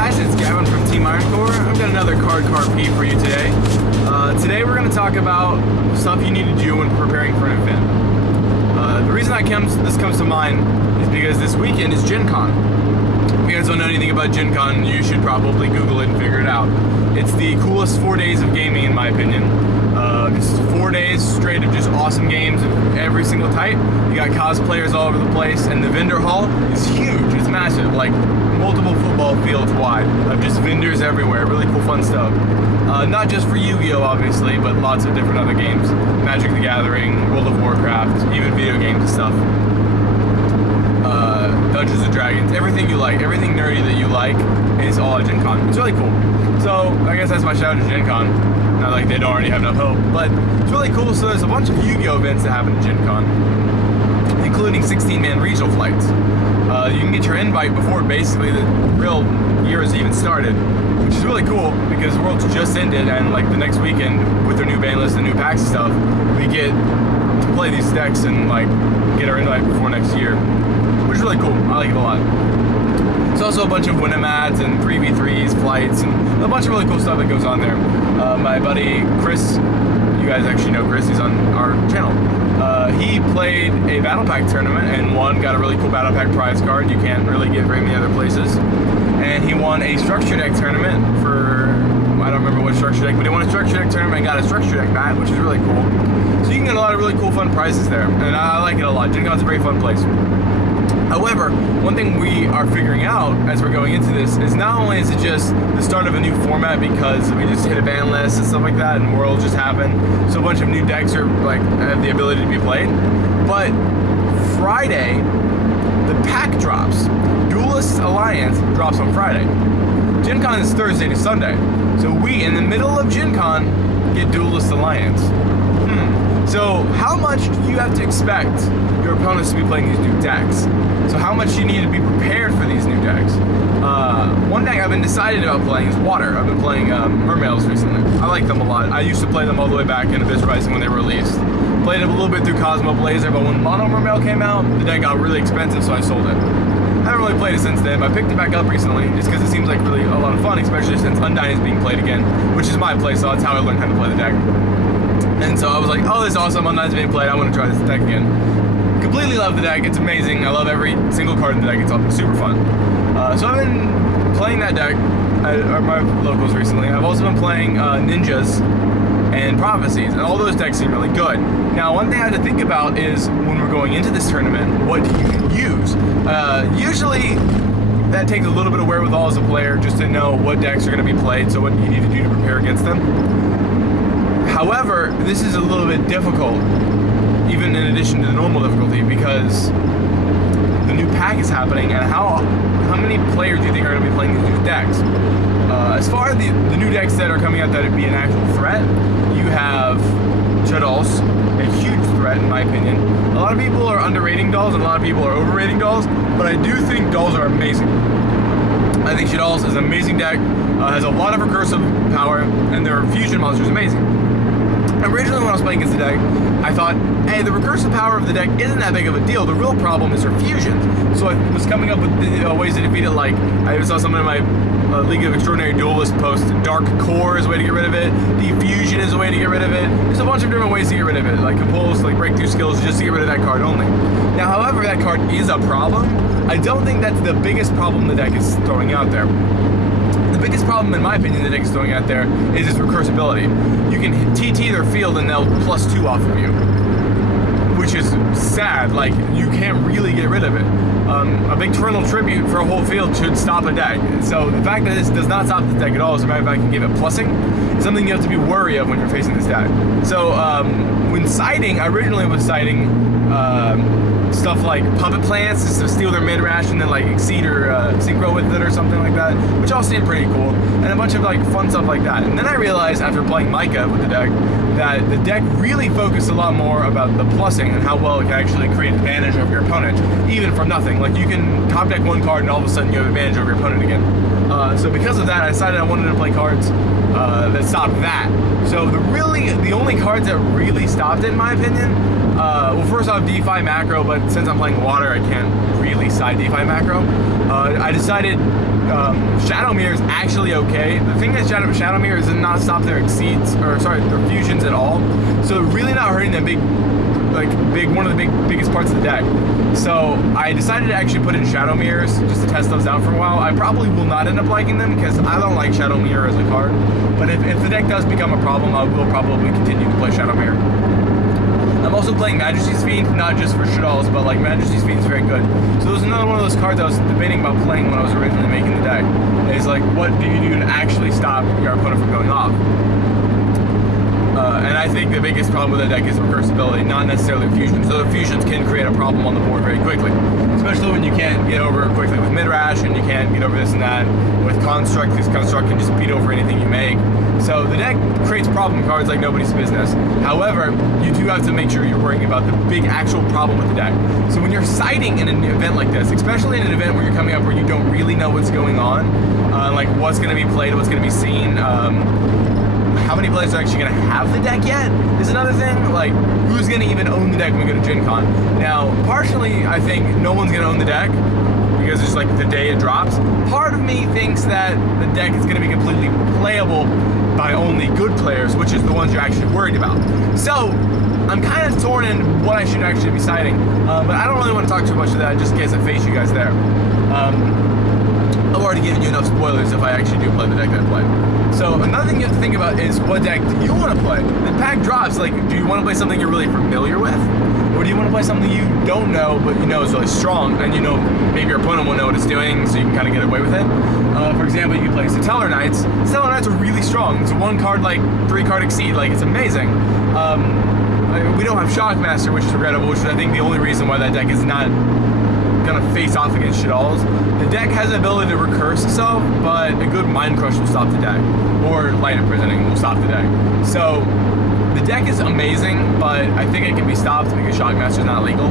guys, it's Gavin from Team Ironcore. I've got another Cardcar P for you today. Today we're going to talk about stuff you need to do when preparing for an event. The reason this comes to mind is because this weekend is Gen Con. If you guys don't know anything about Gen Con, you should probably Google it and figure it out. It's the coolest 4 days of gaming in my opinion. It's 4 days straight of just awesome games of every single type. You got cosplayers all over the place, and the vendor hall is huge. It's massive, like multiple football fields wide of just vendors everywhere. Really cool, fun stuff. Not just for Yu-Gi-Oh, obviously, but lots of different other games. Magic the Gathering, World of Warcraft, even video games and stuff. Dungeons and Dragons, everything you like, everything nerdy that you like is all at Gen Con. It's really cool. So, I guess that's my shout out to Gen Con. Not like they don't already have enough hope, but it's really cool. So there's a bunch of Yu-Gi-Oh events that happen at Gen Con, including 16-man regional flights. You can get your invite before basically the real year has even started, which is really cool because the Worlds just ended, and like the next weekend with their new ban list and new packs and stuff, we get to play these decks and like get our invite before next year, which is really cool. I like it a lot. There's also a bunch of Winamads and 3v3s, flights, and a bunch of really cool stuff that goes on there. My buddy Chris, you guys actually know Chris, he's on our channel. He played a Battle Pack tournament and won, got a really cool Battle Pack prize card you can't really get very many other places. And he won a Structure Deck tournament for, I don't remember what Structure Deck, but he won a Structure Deck tournament and got a Structure Deck bat, which is really cool. So you can get a lot of really cool, fun prizes there, and I like it a lot. Gen Con's a very fun place. However, one thing we are figuring out as we're going into this is not only is it just the start of a new format because we just hit a ban list and stuff like that and Worlds just happened, so a bunch of new decks are like have the ability to be played, but Friday the pack drops. Duelist Alliance drops on Friday. Gen Con is Thursday to Sunday, so we in the middle of Gen Con get Duelist Alliance. So how much do you have to expect your opponents to be playing these new decks? So how much you need to be prepared for these new decks? One deck I've been decided about playing is Water. I've been playing Mermails recently. I like them a lot. I used to play them all the way back in Abyss Rising when they were released. Played them a little bit through Cosmo Blazer, but when Mono Mermail came out, the deck got really expensive, so I sold it. I haven't really played it since then, but I picked it back up recently just because it seems like really a lot of fun, especially since Undyne is being played again, which is my play, so that's how I learned how to play the deck. And so I was like, oh, this is awesome, Undyne's being played, I want to try this deck again. Completely love the deck, it's amazing, I love every single card in the deck, it's super fun. So I've been playing that deck at my locals recently. I've also been playing Ninjas and Prophecies, and all those decks seem really good. Now, one thing I had to think about is when we're going into this tournament, what do you use? Usually, that takes a little bit of wherewithal as a player just to know what decks are going to be played, so what you need to do to prepare against them. However, this is a little bit difficult, even in addition to the normal difficulty, because the new pack is happening, and how many players do you think are going to be playing these new decks? As far as the new decks that are coming out that would be an actual threat, you have Shaddolls, a huge threat in my opinion. A lot of people are underrating dolls and a lot of people are overrating dolls, but I do think dolls are amazing. I think Shaddolls is an amazing deck, has a lot of recursive power, and their fusion monster is amazing. Originally when I was playing against the deck, I thought, hey, the recursive power of the deck isn't that big of a deal. The real problem is her fusions. So I was coming up with ways to defeat it, like I saw someone in my League of Extraordinary Duelists post, Dark Core is a way to get rid of it, Defusion is a way to get rid of it. There's a bunch of different ways to get rid of it, like Compulse, like Breakthrough Skills, just to get rid of that card only. Now, however, that card is a problem. I don't think that's the biggest problem the deck is throwing out there. The biggest problem, in my opinion, the deck is throwing out there is its recursibility. You can TT their field and they'll +2 off of you, which is sad. Like, you can't really get rid of it. A big Torrential Tribute for a whole field should stop a deck. So the fact that this does not stop the deck at all, as a matter of fact, can give it plussing, is something you have to be wary of when you're facing this deck. So when siding, I originally was siding stuff like Puppet Plants just to steal their mid-rash and then like Exceed or Synchro with it or something like that, which all seemed pretty cool, and a bunch of like fun stuff like that. And then I realized after playing Micah with the deck that the deck really focused a lot more about the plussing and how well it can actually create advantage over your opponent, even from nothing. Like you can top deck one card and all of a sudden you have advantage over your opponent again. So because of that, I decided I wanted to play cards that stopped that. So the only cards that really stopped it, in my opinion, well, first off, DeFi macro, but since I'm playing water, I can't really side DeFi macro. I decided Shadow Mirror is actually okay. The thing that Shadow Mirror is not stop their exceeds, or sorry, their fusions at all. So really not hurting them one of the biggest parts of the deck. So I decided to actually put in Shadow Mirrors just to test those out for a while. I probably will not end up liking them because I don't like Shadow Mirror as a card. But if the deck does become a problem, I will probably continue to play Shadow Mirror. I'm also playing Majesty's Fiend, not just for shitballs, but like Majesty's Fiend is very good. So there's another one of those cards I was debating about playing when I was originally making the deck. It's like, what do you do to actually stop your opponent from going off? And I think the biggest problem with the deck is recursability, not necessarily fusions. So the fusions can create a problem on the board very quickly, especially when you can't get over it quickly with mid-rash, and you can't get over this and that. With Construct, this Construct can just beat over anything you make. So the deck creates problem cards like nobody's business. However, you do have to make sure you're worrying about the big actual problem with the deck. So when you're siding in an event like this, especially in an event where you're coming up where you don't really know what's going on, like what's going to be played, what's going to be seen, how many players are actually going to have the deck yet is another thing. Like, who's going to even own the deck when we go to Gen Con? Now, partially, I think no one's going to own the deck because it's like the day it drops. Part of me thinks that the deck is going to be completely playable by only good players, which is the ones you're actually worried about. So, I'm kind of torn in what I should actually be siding, but I don't really want to talk too much of that just in case I face you guys there. I've already given you enough spoilers if I actually do play the deck that I play. So another thing you have to think about is what deck do you want to play? The pack drops, like, do you want to play something you're really familiar with? Or do you want to play something you don't know, but you know is really strong, and you know maybe your opponent will know what it's doing, so you can kind of get away with it? For example, you can play Stellar Knights. Stellar Knights are really strong. It's a 1-card, like, 3-card exceed, like, it's amazing. We don't have Shockmaster, which is regrettable, which is, I think, the only reason why that deck is not gonna face off against shitballs. The deck has the ability to recurse itself, but a good Mind Crush will stop the deck, or Light Imprisoning will stop the deck. So the deck is amazing, but I think it can be stopped because Shockmaster is not legal.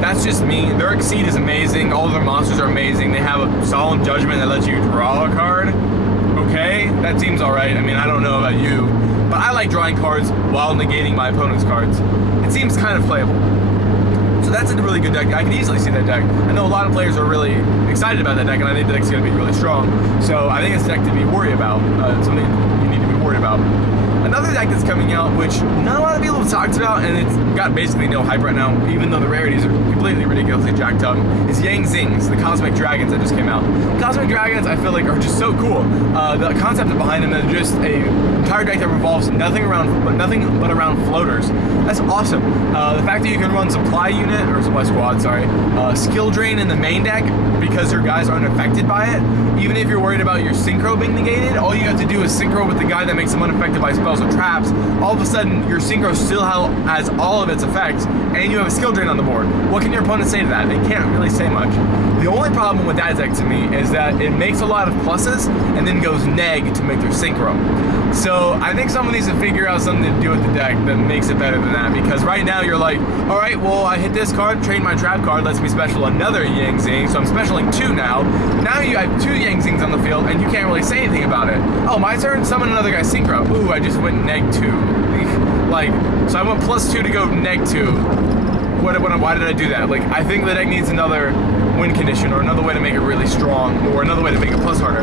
That's just me. Their Exceed is amazing. All of their monsters are amazing. They have a Solemn Judgment that lets you draw a card. Okay, that seems alright. I mean, I don't know about you, but I like drawing cards while negating my opponent's cards. It seems kind of playable. So that's a really good deck. I can easily see that deck. I know a lot of players are really excited about that deck, and I think the deck's going to be really strong. So I think it's a deck to be worried about. Something you need to be worried about. Another deck that's coming out, which not a lot of people have talked about, and it's got basically no hype right now, even though the rarities are completely ridiculously jacked up, is Yang Zings, the Cosmic Dragons that just came out. Cosmic Dragons, I feel like, are just so cool. The concept behind them is just a entire deck that revolves nothing but around floaters. That's awesome. The fact that you can run Supply Unit, or Supply Squad, sorry, Skill Drain in the main deck because your guys aren't affected by it. Even if you're worried about your Synchro being negated, all you have to do is Synchro with the guy that makes them unaffected by spells or traps. All of a sudden, your Synchro still has all of its effects, and you have a Skill Drain on the board. What can your opponent say to that? They can't really say much. The only problem with that deck to me is that it makes a lot of pluses and then goes neg to make their Synchro. So I think someone needs to figure out something to do with the deck that makes it better than that, because right now you're like, alright, well, I hit this card, trade my trap card, lets me special another Yang Zing, so I'm specialing 2 now. Now you have 2 Yang Zings on the field, and you can't really say anything about it. Oh, my turn, summon another guy Synchro. Ooh, I just went neg 2. Like, so I went +2 to go neg 2. Why did I do that? Like, I think the deck needs another win condition, or another way to make it really strong, or another way to make it plus harder.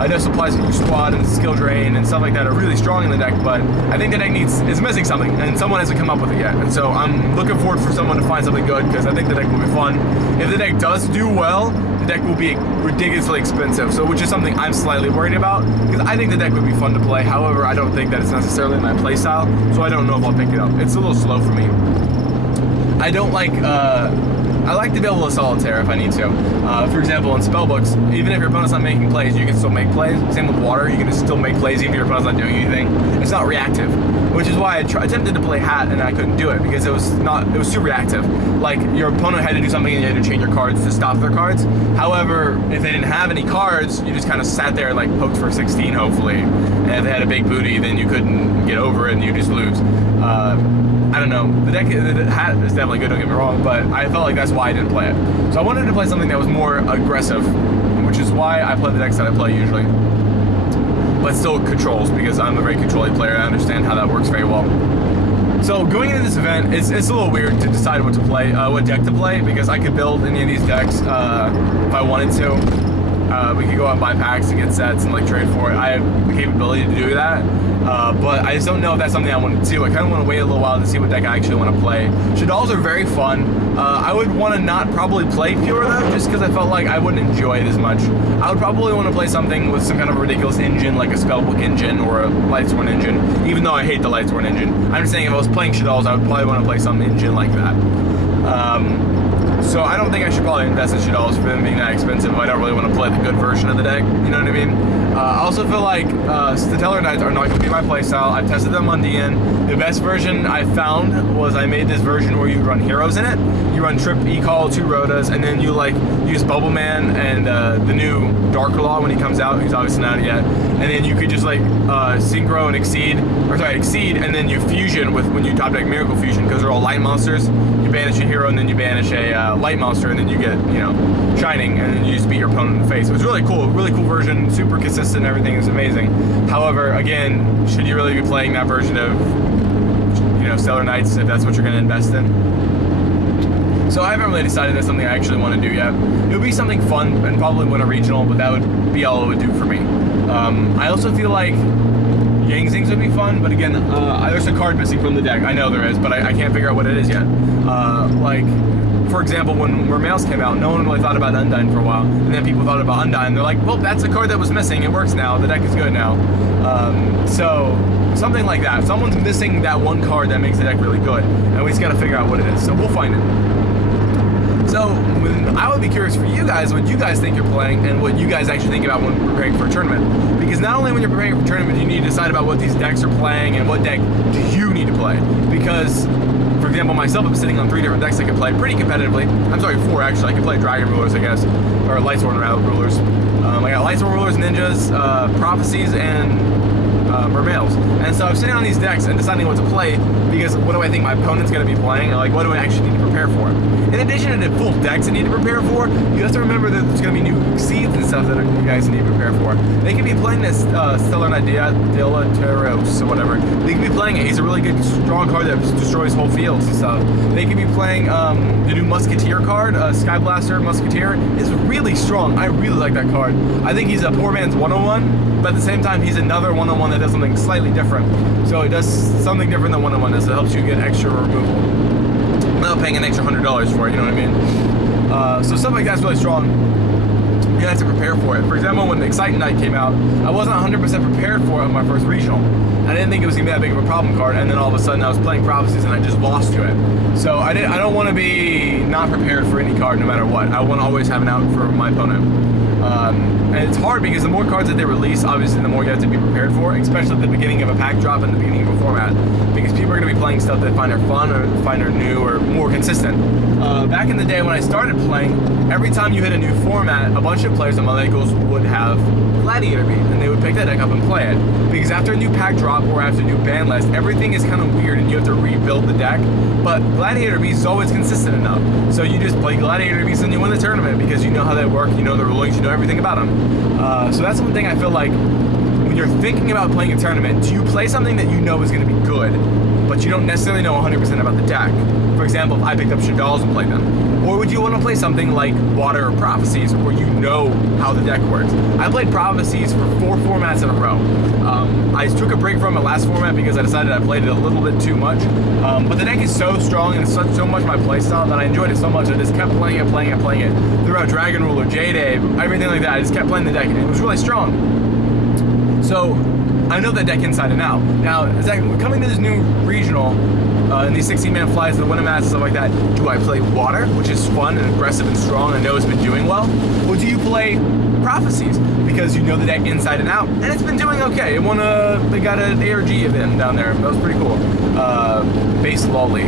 I know supplies with your squad and skill drain and stuff like that are really strong in the deck, but I think the deck is missing something, and someone hasn't come up with it yet. And so I'm looking forward for someone to find something good, because I think the deck will be fun. If the deck does do well, the deck will be ridiculously expensive, so which is something I'm slightly worried about, because I think the deck would be fun to play. However, I don't think that it's necessarily my playstyle, so I don't know if I'll pick it up. It's a little slow for me. I don't like, I like to be able to solitaire if I need to. For example, in spellbooks, even if your opponent's not making plays, you can still make plays. Same with water, you can still make plays even if your opponent's not doing anything. It's not reactive, which is why I attempted to play Hat and I couldn't do it, because it was too reactive. Like, your opponent had to do something and you had to change your cards to stop their cards. However, if they didn't have any cards, you just kind of sat there like poked for 16 hopefully. And if they had a big booty, then you couldn't get over it and you just lose. I don't know, the Hat is definitely good, don't get me wrong, but I felt like that's why I didn't play it. So I wanted to play something that was more aggressive, which is why I play the decks that I play usually. But still controls, because I'm a very controlling player, I understand how that works very well. So going into this event, it's a little weird to decide what to play, what deck to play, because I could build any of these decks if I wanted to. We could go out and buy packs and get sets and like trade for it. I have the capability to do that, but I just don't know if that's something I want to do. I kind of want to wait a little while to see what deck I actually want to play. Shaddolls are very fun. I would want to not probably play Pure though, just because I felt like I wouldn't enjoy it as much. I would probably want to play something with some kind of ridiculous engine, like a Spellbook engine or a Lightsworn engine, even though I hate the Lightsworn engine. I'm just saying if I was playing Shaddolls, I would probably want to play some engine like that. So I don't think I should probably invest in Shaddolls for them being that expensive. I don't really want to play the good version of the deck, you know what I mean? I also feel like Stellar Knights are not going to be my playstyle. I've tested them on DN. The best version I found was I made this version where you run heroes in it. You run Trip, E-Call, 2 Rotas, and then you like use Bubble Man and the new Darklaw when he comes out. He's obviously not out yet. And then you could just like Synchro and Exceed, and then you fusion with when you top deck Miracle Fusion, because they're all light monsters. You banish a hero and then you banish a light monster, and then you get, you know, Shining, and then you just beat your opponent in the face. It was really cool version, super consistent, everything is amazing. However, again, should you really be playing that version of, you know, Stellar Knights if that's what you're going to invest in? So I haven't really decided that's something I actually want to do yet. It would be something fun and probably win a regional, but that would be all it would do for me. I also feel like Yang Zings would be fun, but again, there's a card missing from the deck. I know there is, but I can't figure out what it is yet. Like, for example, when Mermails came out, no one really thought about Undyne for a while, and then people thought about Undyne. They're like, well, that's a card that was missing. It works now. The deck is good now. So something like that. Someone's missing that one card that makes the deck really good, and we just got to figure out what it is. So we'll find it. So I would be curious for you guys what you guys think you're playing and what you guys actually think about when preparing for a tournament. Because not only when you're preparing for a tournament, you need to decide about what these decks are playing and what deck do you need to play. Because, for example, myself, I'm sitting on 3 different decks I can play pretty competitively. I'm sorry, 4 actually. I can play Dragon Rulers, I guess, or Lightsworn Rulers. I got Lightsworn Rulers, Ninjas, Prophecies, and Mermails. And so I'm sitting on these decks and deciding what to play, because what do I think my opponent's going to be playing, and like what do I actually need to prepare for? In addition to the full decks I need to prepare for, you have to remember that there's going to be new seeds and stuff that you guys need to prepare for. They could be playing this Stellar Knight Delateros or whatever. They could be playing it. He's a really good, strong card that destroys whole fields and stuff. They could be playing the new Musketeer card, Sky Blaster Musketeer. Is really strong. I really like that card. I think he's a poor man's 101, but at the same time, he's another 101 that does something slightly different. So it does something different than 101 does. It helps you get extra removal without paying an extra $100 for it, you know what I mean? So stuff like that's really strong. You have to prepare for it. For example, when the Exciting Knight came out, I wasn't 100% prepared for it on my first regional. I didn't think it was going to be that big of a problem card, and then all of a sudden I was playing Prophecies and I just lost to it. So I don't want to be not prepared for any card no matter what. I want to always have an out for my opponent. And it's hard because the more cards that they release, obviously the more you have to be prepared for, especially at the beginning of a pack drop and the beginning of a format, because people are going to be playing stuff that find are fun or find are new or more consistent. Back in the day when I started playing, every time you hit a new format, a bunch of players on my locals would have Gladiator Beat, and they would pick that deck up and play it. Because after a new pack drop or after a new ban list, everything is kind of weird and you have to rebuild the deck. But Gladiator Beast is always consistent enough. So you just play Gladiator Beast and you win the tournament because you know how they work, you know the rulings, you know everything about them. So that's one thing I feel like when you're thinking about playing a tournament, do you play something that you know is going to be good, but you don't necessarily know 100% about the deck? For example, if I picked up Shaddolls and played them. Or would you want to play something like Water or Prophecies where you know how the deck works? I played Prophecies for 4 formats in a row. I took a break from it last format because I decided I played it a little bit too much. But the deck is so strong and it's so much my playstyle that I enjoyed it so much I just kept playing it. Throughout Dragon Ruler, J-Day, everything like that. I just kept playing the deck and it was really strong. So I know that deck inside and out. Now, Zach, coming to this new regional, and these 16-man flies, the Winamats and stuff like that, do I play Water, which is fun and aggressive and strong and I know it's been doing well? Or do you play Prophecies? Because you know the deck inside and out, and it's been doing okay. It won they got an ARG event down there. That was pretty cool. Base Lolly,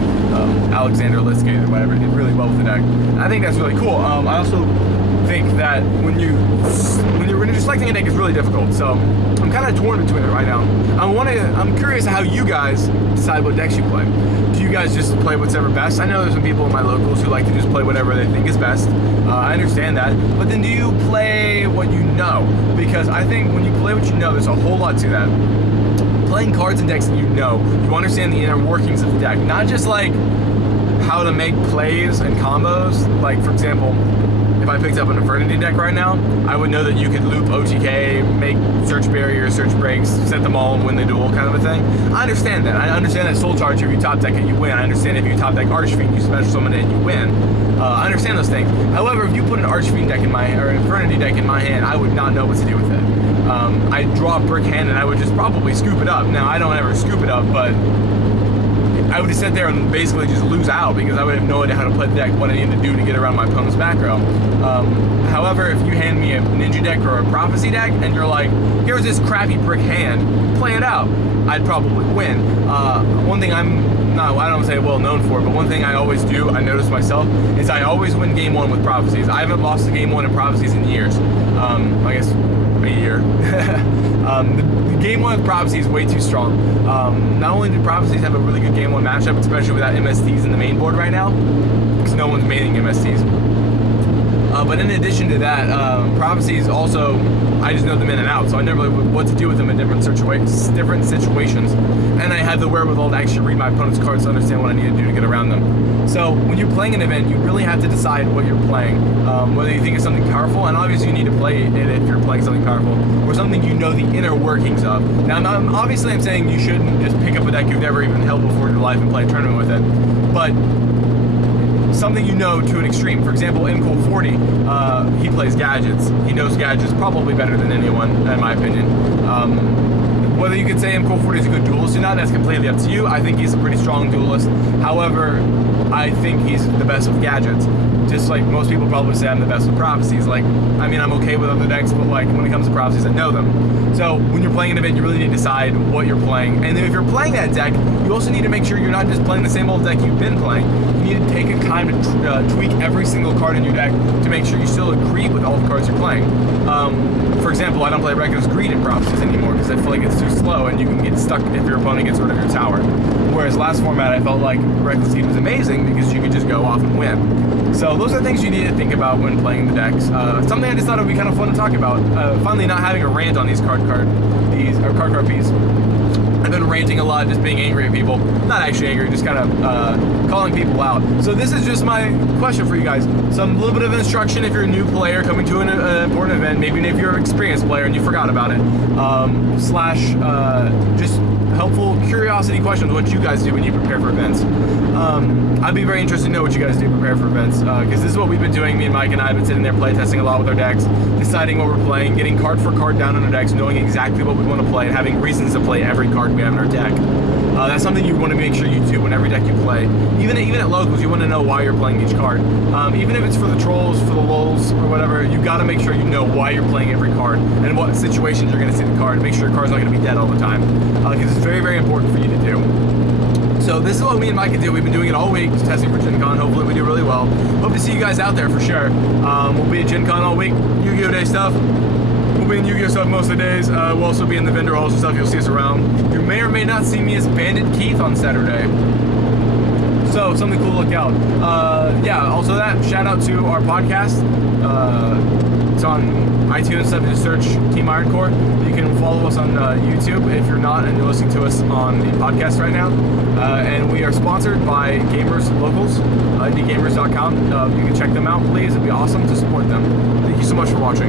Alexander Liskate or whatever, did really well with the deck. And I think that's really cool. I also think that when you're selecting a deck is really difficult. So I'm kind of torn between it right now. I'm curious how you guys decide what decks you play. Do you guys just play whatever best? I know there's some people in my locals who like to just play whatever they think is best. I understand that. But then do you play what you know? Because I think when you play what you know, there's a whole lot to that. playing cards and decks that you know. You understand the inner workings of the deck, not just like how to make plays and combos. Like, for example, if I picked up an Infernity deck right now, I would know that you could loop OTK, make search barriers, search breaks, set them all and win the duel kind of a thing. I understand that. I understand that Soul Charger, if you top deck it, you win. I understand if you top deck Archfiend, you special summon it and you win. I understand those things. However, if you put an Archfiend deck in my, or an Infernity deck in my hand, I would not know what to do with it. I'd draw a brick hand and I would just probably scoop it up. Now, I don't ever scoop it up, but I would just sit there and basically just lose out because I would have no idea how to play the deck, what I need to do to get around my opponent's back row. However, if you hand me a Ninja deck or a Prophecy deck and you're like, here's this crappy brick hand, play it out, I'd probably win. One thing I'm not, I don't say well known for, but one thing I always do, I notice myself, is I always win game one with Prophecies. I haven't lost a game one in Prophecies in years. I guess a year. The game one with Prophecy is way too strong. Not only do Prophecies have a really good game one matchup, especially without MSTs in the main board right now, because no one's maining MSTs. But in addition to that, Prophecies also, I just know them in and out, so I never know what to do with them in different situations. And I have the wherewithal to actually read my opponent's cards to understand what I need to do to get around them. So when you're playing an event, you really have to decide what you're playing. Whether you think it's something powerful, and obviously you need to play it if you're playing something powerful, or something you know the inner workings of. Now, obviously I'm saying you shouldn't just pick up a deck you've never even held before in your life and play a tournament with it. But something you know to an extreme. For example, MCool40, he plays gadgets. He knows gadgets probably better than anyone, in my opinion. Whether you could say MCool40 is a good duelist or not, that's completely up to you. I think he's a pretty strong duelist. However, I think he's the best with gadgets. Just like most people probably say I'm the best with Prophecies. Like, I mean, I'm okay with other decks, but like when it comes to Prophecies, I know them. So when you're playing an event, you really need to decide what you're playing. And then if you're playing that deck, you also need to make sure you're not just playing the same old deck you've been playing. You need to take a time to tweak every single card in your deck to make sure you still agree with all the cards you're playing. For example, I don't play Reckless Greed in Prophecies anymore because I feel like it's too slow and you can get stuck if your opponent gets rid of your tower. Whereas last format, I felt like Reckless Greed was amazing because you could just go off and win. So those are things you need to think about when playing the decks. Something I just thought it would be kind of fun to talk about. Finally, not having a rant on these Cardcar Ps. I've been ranting a lot, just being angry at people. Not actually angry, just kind of calling people out. So this is just my question for you guys. Some little bit of instruction if you're a new player coming to an important event, maybe if you're an experienced player and you forgot about it. Just helpful curiosity questions, what you guys do when you prepare for events. I'd be very interested to know what you guys do to prepare for events, because this is what we've been doing. Me and Mike and I have been sitting there play testing a lot with our decks, deciding what we're playing, getting card for card down on our decks, knowing exactly what we want to play, and having reasons to play every card we have in our deck. That's something you want to make sure you do in every deck you play. Even at locals, you want to know why you're playing each card. Even if it's for the trolls, for the lulz, or whatever, you got to make sure you know why you're playing every card and what situations you're going to see the card, and make sure your card's not going to be dead all the time, because it's very, very important for you to do. So this is what me and Mike can do. We've been doing it all week, testing for Gen Con. Hopefully we do really well. Hope to see you guys out there for sure. We'll be at Gen Con all week, Yu-Gi-Oh! Day stuff. We'll be in Yu-Gi-Oh! Stuff most of the days. We'll also be in the vendor halls and stuff. You'll see us around. You may or may not see me as Bandit Keith on Saturday. So something cool to look out. Yeah, also that, shout out to our podcast. It's on iTunes, stuff. Just search Team Ironcore. You can follow us on YouTube if you're not and you're listening to us on the podcast right now. And we are sponsored by Gamers Locals, indiegamers.com. You can check them out, please. It'd be awesome to support them. Thank you so much for watching.